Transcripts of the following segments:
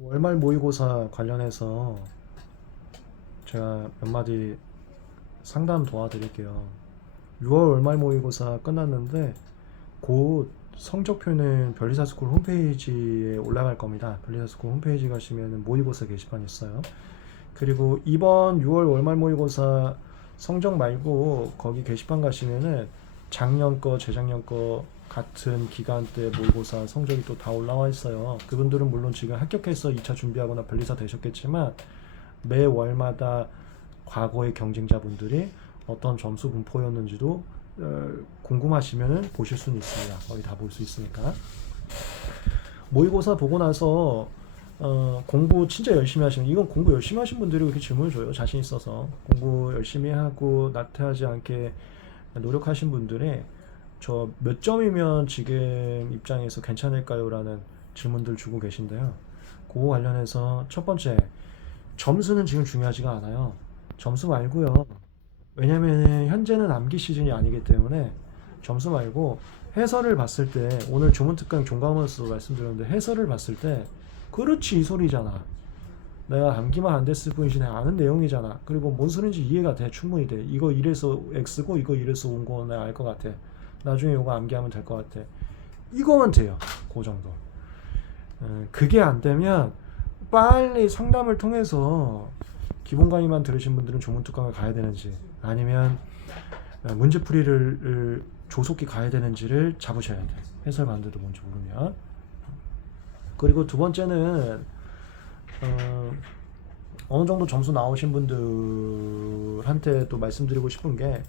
월말 모의고사 관련해서 제가 몇 마디 상담 도와드릴게요. 6월 월말 모의고사 끝났는데 곧 성적표는 별리사스쿨 홈페이지에 올라갈 겁니다. 별리사스쿨 홈페이지 가시면 모의고사 게시판 있어요. 그리고 이번 6월 월말 모의고사 성적 말고 거기 게시판 가시면은 작년 거, 재작년 거 같은 기간대 모의고사 성적이 또 다 올라와 있어요. 그분들은 물론 지금 합격해서 2차 준비하거나 변리사 되셨겠지만 매 월마다 과거의 경쟁자분들이 어떤 점수 분포였는지도 궁금하시면은 보실 수는 있습니다. 거의 다 볼 수 있으니까. 모의고사 보고 나서 공부 진짜 열심히 하시는, 이건 공부 열심히 하신 분들이 그렇게 질문을 줘요. 자신 있어서 공부 열심히 하고 나태하지 않게 노력하신 분들이 저 몇 점이면 지금 입장에서 괜찮을까요? 라는 질문들 주고 계신데요. 그거 관련해서 첫 번째, 점수는 지금 중요하지가 않아요. 점수 말고요. 왜냐면 현재는 암기 시즌이 아니기 때문에 점수 말고 해설을 봤을 때, 오늘 조문특강 종강원에서도 말씀드렸는데 해설을 봤을 때 그렇지 이 소리잖아. 내가 암기만 안 됐을 뿐이지 내가 아는 내용이잖아. 그리고 뭔 소린지 이해가 돼. 충분히 돼. 이거 이래서 X고 이거 이래서 온 거 내가 알 것 같아. 나중에 이거 암기하면 될 것 같아. 이거면 돼요. 그 정도. 그게 안 되면 빨리 상담을 통해서 기본 강의만 들으신 분들은 조문특강을 가야 되는지 아니면 문제풀이를 조속히 가야 되는지를 잡으셔야 돼. 해설 만들도 뭔지 모르면. 그리고 두 번째는 어느 정도 점수 나오신 분들한테 또 말씀드리고 싶은 게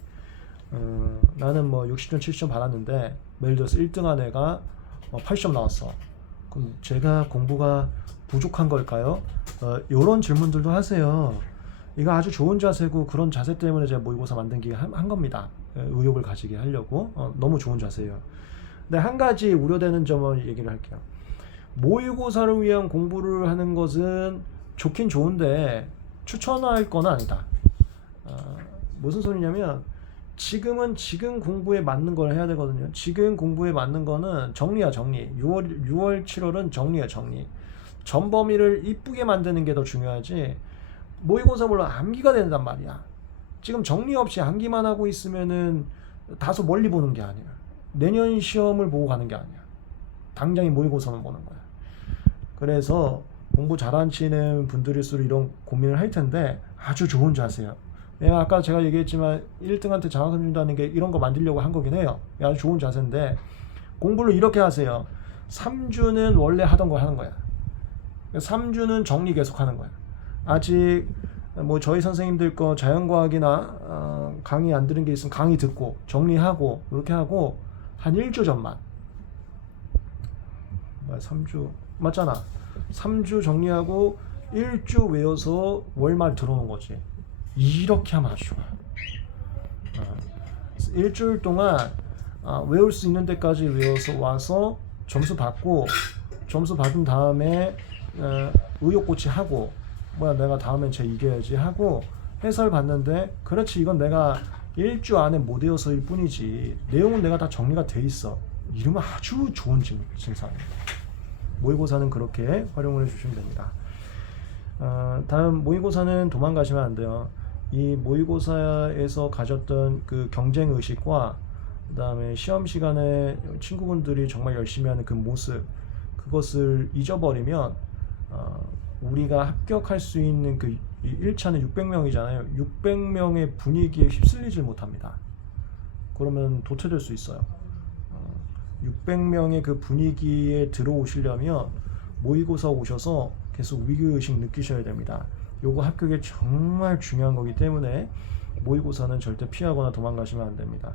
나는 뭐 60점 70점 받았는데 예를 들어서 1등한 애가 80점 나왔어. 그럼 제가 공부가 부족한 걸까요? 이런 질문들도 하세요. 이거 아주 좋은 자세고 그런 자세 때문에 제가 모의고사 만든 게 한 겁니다. 의욕을 가지게 하려고. 너무 좋은 자세예요. 근데 한 가지 우려되는 점을 얘기를 할게요. 모의고사를 위한 공부를 하는 것은 좋긴 좋은데 추천할 건 아니다. 무슨 소리냐면 지금은 지금 공부에 맞는 걸 해야 되거든요. 지금 공부에 맞는 거는 정리야 정리. 6월 7월은 정리야 정리. 전범위를 이쁘게 만드는 게 더 중요하지. 모의고사 물론 암기가 된단 말이야. 지금 정리 없이 암기만 하고 있으면은 다소 멀리 보는 게 아니야. 내년 시험을 보고 가는 게 아니야. 당장에 모의고사만 보는 거야. 그래서 공부 잘하시는 분들일수록 이런 고민을 할 텐데 아주 좋은 자세요. 아까 제가 얘기했지만 1등한테 장학금 준다는 게 이런 거 만들려고 한 거긴 해요. 아주 좋은 자세인데 공부를 이렇게 하세요. 3주는 원래 하던 거 하는 거야. 3주는 정리 계속 하는 거야. 아직 뭐 저희 선생님들 거 자연과학이나 강의 안 들은 게 있으면 강의 듣고 정리하고 이렇게 하고 한 1주 전만 3주 맞잖아. 3주 정리하고 1주 외워서 월말 들어오는 거지. 이렇게 하면 아주 좋아. 일주일 동안 외울 수 있는 데까지 외워서 와서 점수 받고 점수 받은 다음에 의욕고치 하고 뭐야 내가 다음엔 쟤 이겨야지 하고 해설 봤는데 그렇지 이건 내가 일주 안에 못 외워서일 뿐이지 내용은 내가 다 정리가 돼 있어. 이러면 아주 좋은 증상입니다. 모의고사는 그렇게 활용을 해주시면 됩니다. 다음 모의고사는 도망가시면 안 돼요. 이 모의고사에서 가졌던 그 경쟁 의식과 그 다음에 시험 시간에 친구분들이 정말 열심히 하는 그 모습 그것을 잊어버리면 우리가 합격할 수 있는 그 1차는 600명이잖아요. 600명의 분위기에 휩쓸리질 못합니다. 그러면 도태될 수 있어요. 600명의 그 분위기에 들어오시려면 모의고사 오셔서 계속 위기의식 느끼셔야 됩니다. 요거 합격이 정말 중요한 거기 때문에 모의고사는 절대 피하거나 도망가시면 안 됩니다.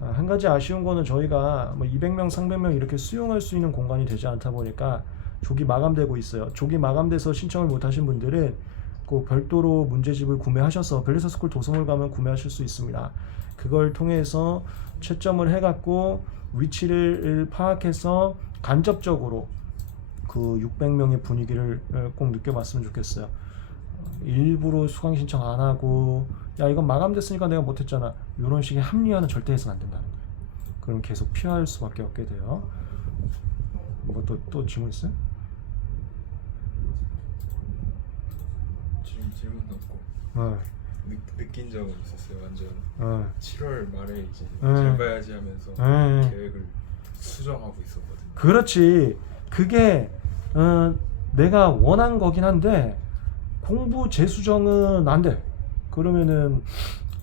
한 가지 아쉬운 거는 저희가 뭐 200명, 300명 이렇게 수용할 수 있는 공간이 되지 않다 보니까 조기 마감되고 있어요. 조기 마감돼서 신청을 못 하신 분들은 꼭 별도로 문제집을 구매하셔서 별리사스쿨 도서물 가면 구매하실 수 있습니다. 그걸 통해서 채점을 해갖고 위치를 파악해서 간접적으로 그 600명의 분위기를 꼭 느껴봤으면 좋겠어요. 일부러 수강 신청 안 하고 야 이건 마감됐으니까 내가 못했잖아 이런 식의 합리화는 절대 해서는 안 된다는 거예요. 그럼 계속 피할 수밖에 없게 돼요. 뭐 또 질문 있어요? 질문도 없고 어, 느낀 적은 있었어요. 완전 어, 7월 말에 이제 음. 잘 봐야지 하면서 계획을 수정하고 있었거든요. 그렇지. 그게 내가 원한 거긴 한데 공부 재수정은 안 돼. 그러면은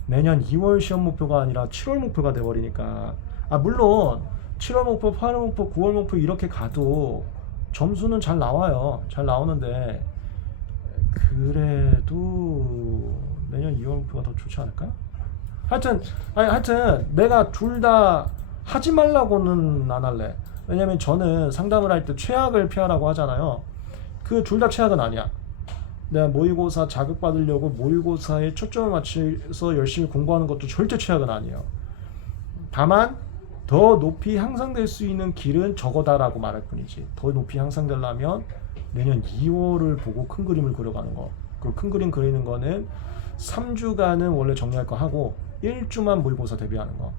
내년 2월 시험 목표가 아니라 7월 목표가 돼버리니까. 아 물론 7월 목표, 8월 목표, 9월 목표 이렇게 가도 점수는 잘 나와요. 잘 나오는데 그래도 내년 2월 목표가 더 좋지 않을까? 하여튼 내가 둘 다 하지 말라고는 안 할래. 왜냐면 저는 상담을 할 때 최악을 피하라고 하잖아요. 그 둘 다 최악은 아니야. 내가 모의고사 자극받으려고 모의고사에 초점을 맞춰서 열심히 공부하는 것도 절대 최악은 아니에요. 다만 더 높이 향상될 수 있는 길은 저거다라고 말할 뿐이지. 더 높이 향상되려면 내년 2월을 보고 큰 그림을 그려가는 거. 그 큰 그림 그리는 거는 3주간은 원래 정리할 거 하고 1주만 모의고사 대비하는 거.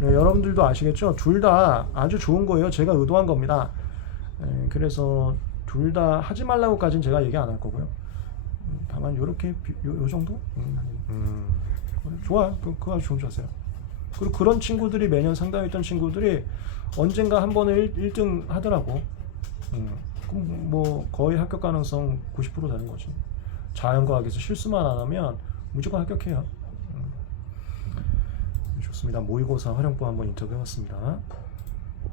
네, 여러분들도 아시겠죠? 둘 다 아주 좋은 거예요. 제가 의도한 겁니다. 그래서 둘 다 하지 말라고까지는 제가 얘기 안 할 거고요. 다만 요렇게 요 정도? 좋아. 그거 아주 좋은 자세요. 그리고 그런 친구들이 매년 상담했던 친구들이 언젠가 한 번에 1등 하더라고. 그럼 뭐 거의 합격 가능성 90% 되는 거지. 자연과학에서 실수만 안 하면 무조건 합격해요. 좋습니다. 모의고사 활용법 한번 인터뷰 해봤습니다.